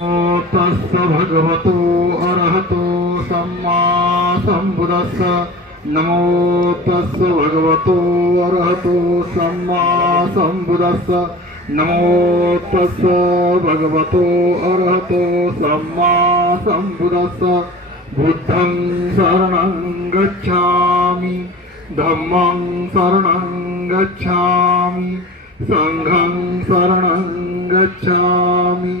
तस्य भगवतो अरहतो सम्मा सम्बुदस्स नमो तस्य भगवतो अरहतो सम्मा सम्बुदस्स नमो तस्य भगवतो अरहतो सम्मा सम्बुदस्स बुद्धं शरणं गच्छामि धम्मं शरणं गच्छामि सङ्घं शरणं गच्छामि।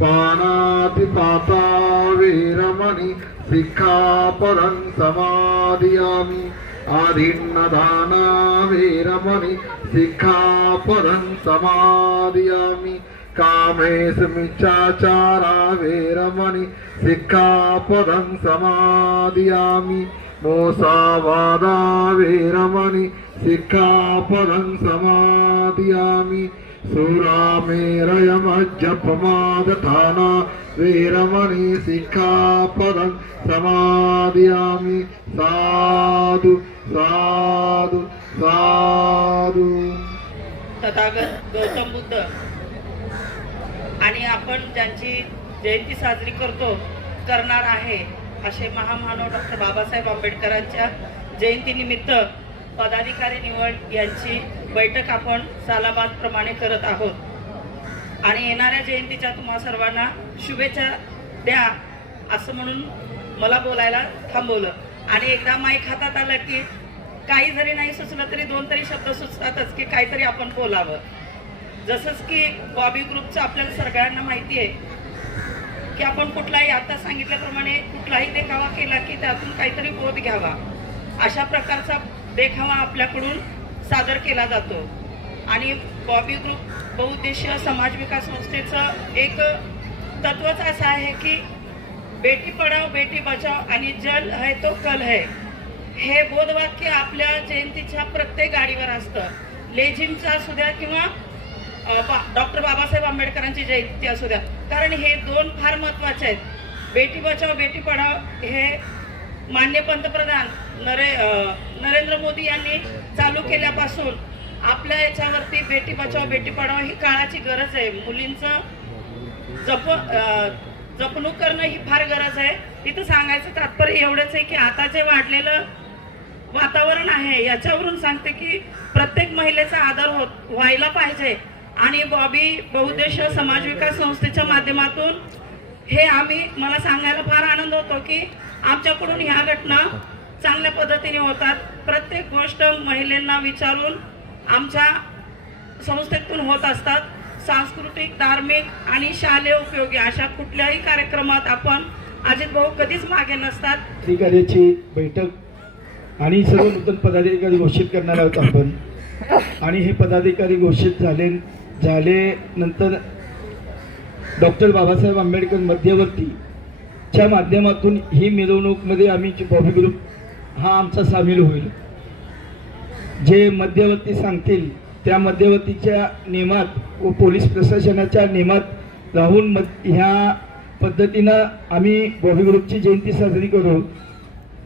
पानातिपाता वीरमणि शिक्षापदं समादयामि आदिन्नदाना वीरमणि शिक्षापदं समादयामि कामेशमिच्छाचारा वीरमणि शिक्षापदं समादयामि मोसावादा वीरमणि शिक्षापदं समादयामि सुरामेरयमज्जपमादधाना वीरमणि शिक्षापदं समादयामि। साधु साधु साधु। तथागत गौतम बुद्ध आणि आपण ज्यांची जयंती साजरी करतो करणार आहे असे महामानव डॉक्टर बाबासाहेब आंबेडकरांच्या जयंतीनिमित्त पदाधिकारी निवड यांची बैठक आपण सालाबाद प्रमाणे करत आहोत. आणि येणाऱ्या जयंतीच्या तुम्हा सर्वांना शुभेच्छा द्या असं म्हणून मला बोलायला थांबवलं. आणि एकदा माईक हातात आलं की काही जरी नाही सुचलं तरी दोन तरी शब्द सुचतातच की काहीतरी आपण बोलावं. जसंच की बॉबी ग्रुपचं आपल्याला सगळ्यांना माहिती आहे की आपण कुठलाही आता सांगितल्याप्रमाणे कुठलाही देखावा केला की त्यातून काहीतरी बोध घ्यावा. अशा प्रकारचा देखावा आपल्याकडून सादर केला जातो. आणि बॉबी ग्रुप बहुउद्देशीय समाज विकास संस्थेचं एक तत्वच असं आहे की बेटी पढाओ बेटी बचाव आणि जल है तो कल है. हे बोधवाक्य आपल्या जयंतीच्या प्रत्येक गाडीवर असतं. लेझिमचं असू द्या किंवा डॉक्टर बाबासाहेब आंबेडकरांची जयंती असू द्या. कारण हे दोन फार महत्त्वाचे आहेत. बेटी बचाव बेटी पढाव हे मान्य पंतप्रधान नरे नरेंद्र मोदी यांनी चालू केल्यापासून आपल्या याच्यावरती बेटी बचाव बेटी पढाव ही काळाची गरज आहे. मुलींचं जप जपणूक करणं ही फार गरज आहे. तिथं सांगायचं तात्पर्य एवढंच आहे की आता जे वाढलेलं वातावरण आहे याच्यावरून सांगते की प्रत्येक महिलेचा आदर होत व्हायला पाहिजे. आणि बॉबी बहुद्देशीय समाज विकास संस्थेच्या माध्यमातून हे आम्ही मला सांगायला फार आनंद होतो की आमच्याकडून ह्या घटना चांगल्या पद्धतीने होतात. प्रत्येक गोष्ट महिलांना विचारून आमच्या संस्थेतून होत असतात. सांस्कृतिक धार्मिक आणि शालेय उपयोगी अशा कुठल्याही कार्यक्रमात आपण अजित भाऊ कधीच मागे नसतात. अधिकाऱ्याची बैठक आणि सर्व नूतन पदाधिकारी घोषित करणार आहोत आपण. आणि हे पदाधिकारी घोषित झाले झाले नंतर डॉक्टर बाबासाहेब आंबेडकर मध्यवर्तीच्या माध्यमातून ही मिरवणूकमध्ये आम्ही जे बॉबी ग्रुप हा आमचा सामील होईल. जे मध्यवर्ती सांगतील त्या मध्यवर्तीच्या नियमात व पोलीस प्रशासनाच्या नियमात राहून मद ह्या पद्धतीनं आम्ही बॉबी ग्रुपची जयंती साजरी करू.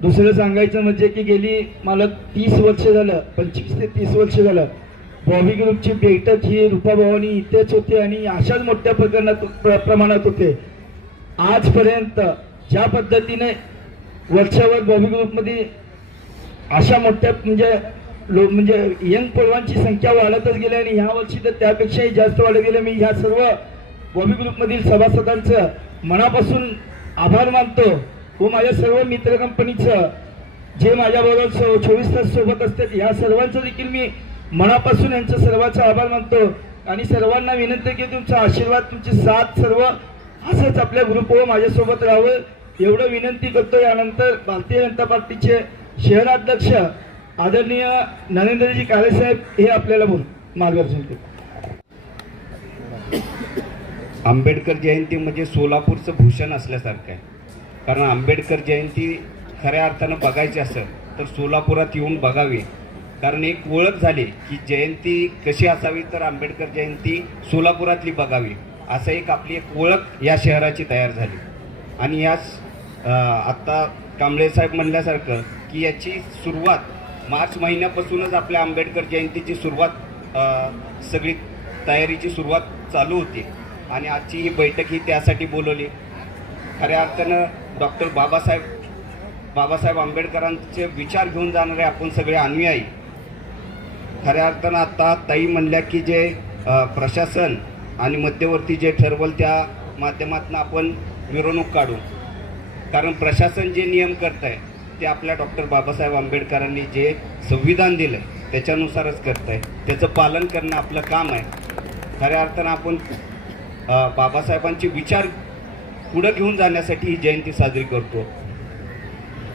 दुसरं सांगायचं म्हणजे की गेली मला तीस वर्ष झालं पंचवीस ते तीस वर्ष झालं बॉबी ग्रुपची बैठक ही रूपाभवानी इथेच होते आणि अशाच मोठ्या प्रकरणात प्र- प्रमाणात होते. आजपर्यंत ज्या पद्धतीने वर्षावर बॉबी ग्रुपमध्ये अशा मोठ्या म्हणजे लो म्हणजे यंग पोरवांची संख्या वाढतच गेली आणि ह्या वर्षी तर त्यापेक्षाही जास्त वाढत गेले. मी ह्या सर्व बॉबी ग्रुपमधील सभासदांचं मनापासून आभार मानतो व माझ्या सर्व मित्र कंपनीचं जे माझ्याबरोबर चोवीस तास सोबत असतात ह्या सर्वांचं देखील मी मनापासून यांचं सर्वांचा आभार मानतो. आणि सर्वांना विनंती की तुमचा आशीर्वाद तुमची साथ सर्व असंच आपल्या ग्रुपवर माझ्यासोबत राहावं. एवढं विनंती करतो यानंतर भारतीय जनता पार्टीचे शहराध्यक्ष आदरणीय नरेंद्रजी काळेसाहेब हे आपल्याला बोल मार्गदर्शन करतील. आंबेडकर जयंती म्हणजे सोलापूरचं भूषण असल्यासारखं आहे. कारण आंबेडकर जयंती खऱ्या अर्थानं बघायची असेल तर सोलापुरात येऊन बघावी. कारण एक ओळख झाली की जयंती कशी असावी तर आंबेडकर जयंती सोलापुरातली बघावी. असं एक आपली एक ओळख या शहराची तयार झाली. आणि या आत्ता कांबळे साहेब म्हणल्यासारखं की याची सुरुवात मार्च महिन्यापासूनच आपल्या आंबेडकर जयंतीची सुरुवात सगळी तयारीची सुरुवात चालू होती. आणि आजची ही बैठक ही त्यासाठी बोलवली. खऱ्या अर्थानं डॉक्टर बाबासाहेब बाबासाहेब आंबेडकरांचे विचार घेऊन जाणारे आपण सगळे अनुयायी. खऱ्या अर्थानं आत्ता ताई म्हणल्या की जे प्रशासन आणि मध्यवर्ती जे ठरवल त्या माध्यमातून आपण मिरवणूक काढू. कारण प्रशासन जे नियम करत आहे ते आपल्या डॉक्टर बाबासाहेब आंबेडकरांनी जे संविधान दिलं आहे त्याच्यानुसारच करत आहे त्याचं पालन करणं आपलं काम आहे. खऱ्या अर्थानं आपण बाबासाहेबांचे विचार पुढं घेऊन जाण्यासाठी ही जयंती साजरी करतो.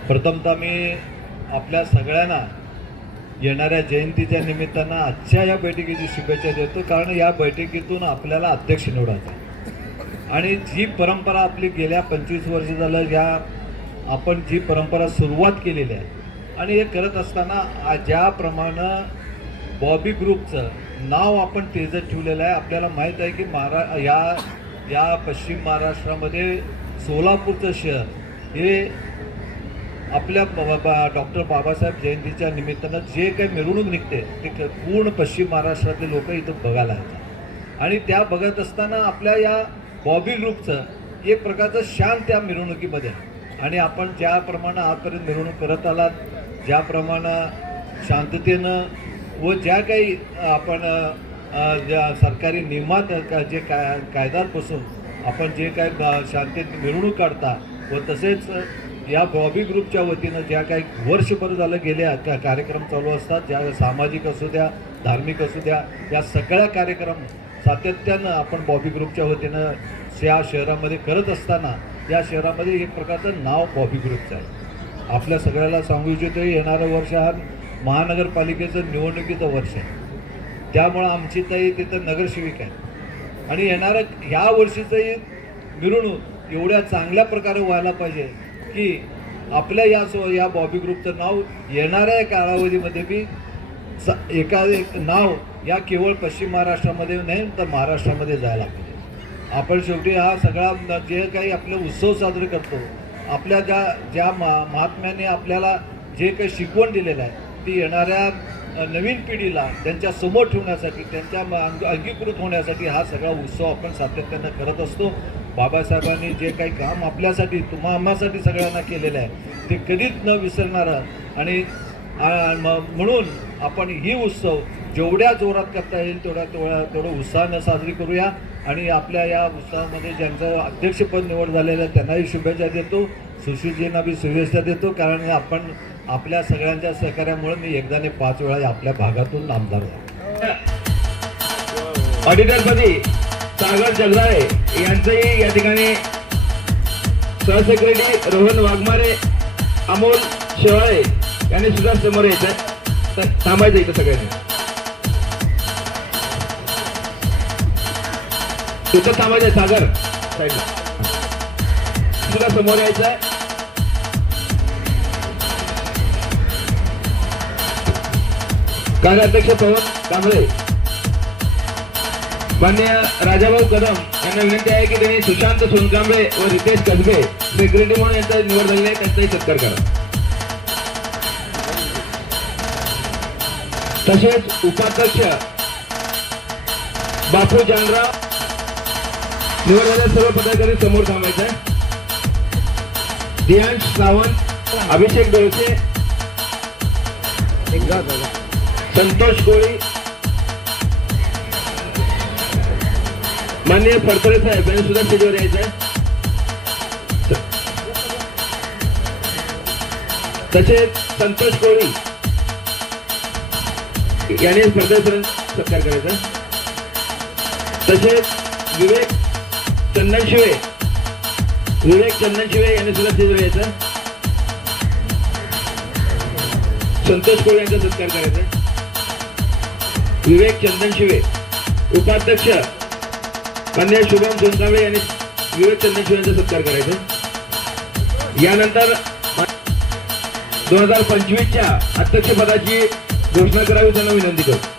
प्रथमतः मी आपल्या सगळ्यांना येणाऱ्या जयंतीच्या निमित्तानं आजच्या या बैठकीची शुभेच्छा देतो. कारण या बैठकीतून आपल्याला अध्यक्ष निवडायचा आणि जी परंपरा आपली गेल्या पंचवीस वर्ष झालं या आपण जी परंपरा सुरुवात केलेली आहे. आणि हे करत असताना ज्याप्रमाणं ज्याप्रमाणे बॉबी ग्रुपचं नाव आपण तेजत ठेवलेलं आहे आपल्याला माहीत आहे की महारा या या पश्चिम महाराष्ट्रामध्ये सोलापूरचं शहर हे आपल्या डॉक्टर बाबासाहेब जयंतीच्या निमित्तानं जे काही मिरवणूक निघते ते पूर्ण पश्चिम महाराष्ट्रातले लोक इथं बघायला येतात. आणि त्या बघत असताना आपल्या या बॉबी ग्रुपचं एक प्रकारचं शान त्या मिरवणुकीमध्ये. आणि आपण ज्याप्रमाणे आजपर्यंत मिरवणूक करत आलात ज्याप्रमाणे शांततेनं व ज्या काही आपण ज्या सरकारी नियमात का- जे काय कायद्यापासून आपण जे काय ब- शांततेत मिरवणूक काढता व तसेच या बॉबी ग्रुपच्या वतीनं ज्या काही वर्षभर झालं गेल्या का कार्यक्रम चालू असतात ज्या सामाजिक असू द्या धार्मिक असू द्या या सगळ्या कार्यक्रम सातत्यानं आपण बॉबी ग्रुपच्या वतीनं या शहरामध्ये करत असताना या शहरामध्ये एक प्रकारचं नाव बॉबी ग्रुपचं आहे आपल्या सगळ्याला सांगू इच्छितो येणारं वर्ष हा महानगरपालिकेचं निवडणुकीचं वर्ष आहे. त्यामुळं आमची ताई तिथं नगरसेविका आहे. आणि येणारं ह्या वर्षीचंही मिरवणूक एवढ्या चांगल्या प्रकारे व्हायला पाहिजे की आपल्या या सो या बॉबी ग्रुपचं नाव येणाऱ्या कालावधीमध्ये बी स एका एक नाव या केवळ पश्चिम महाराष्ट्रामध्ये नाही तर महाराष्ट्रामध्ये जायला पाहिजे आपण शेवटी हा सगळा जे काही आपले उत्सव साजरे करतो आपल्या ज्या ज्या मा महात्म्याने आपल्याला जे काही शिकवण दिलेलं आहे ती येणाऱ्या नवीन पिढीला त्यांच्यासमोर ठेवण्यासाठी त्यांच्या अंग अंगीकृत होण्यासाठी हा सगळा उत्सव आपण सातत्यानं करत असतो. बाबासाहेबांनी जे काही काम आपल्यासाठी तुम्हा आम्हासाठी सगळ्यांना केलेलं आहे ते कधीच न विसरणारं. आणि म्हणून आपण ही उत्सव जेवढ्या जोरात करता येईल तेवढ्या तेवढ्या तेवढं उत्साहानं साजरी करूया. आणि आपल्या या उत्साहामध्ये ज्यांचं अध्यक्षपद निवड झालेलं आहे त्यांनाही शुभेच्छा देतो. सुशीलजींना बी शुभेच्छा देतो कारण आपण आपल्या सगळ्यांच्या सहकार्यामुळे मी एकदाने पाच वेळा आपल्या भागातून आमदार झालो. ऑडिटरपदी सागर जगदाळे यांचंही या ठिकाणी सहसेक्रेटरी रोहन वाघमारे अमोल शेवाळे यांनी सुद्धा समोर यायचं तर थांबायचं इथं सगळ्यांनी. तिथं थांबायचं सागर. तुला समोर यायचं आहे कार्याध्यक्ष पवन कांबळे. मान्य राजाभाऊ कदम यांना विनंती आहे की त्यांनी सुशांत सोनकांबळे व रितेश कसबे सेक्रेटरी म्हणून यांचा निवड झालेली आहे. त्यांचाही सत्कार करा. तसेच उपाध्यक्ष बापू जानराव निवड झाल्या सर्व पदाधिकारी समोर थांबायचं. आहे दियांश सावंत अभिषेक डोळसे संतोष कोळी माननीय फडतरे साहेब यांनी सुद्धा स्टेजवर यायचं आहे तसेच संतोष कोळी याने स्पर्धेपर्यंत सत्कार करायचा. तसेच विवेक चंदन शिवे विवेक चंदन शिवे यांनी सुद्धा स्टेजवर यायचं संतोष कोळी यांचा सत्कार करायचा. विवेक चंदन शिवे उपाध्यक्ष. मान्य शुभम सोनकांबळे यांनी विवेक चंदन शिवे यांचा सत्कार करायचा. यानंतर दोन हजार पंचवीसच्या अध्यक्षपदाची घोषणा करावी त्यांना विनंती करतो.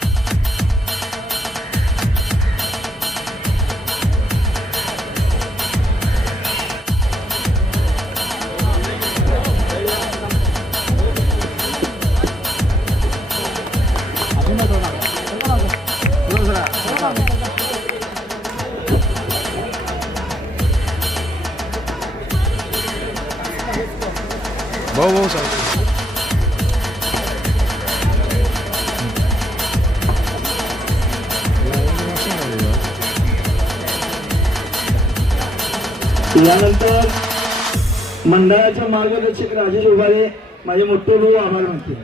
यानंतर मंडळाचे मार्गदर्शक राजेश उभारे माझे मोठे भाऊ आभार मानते.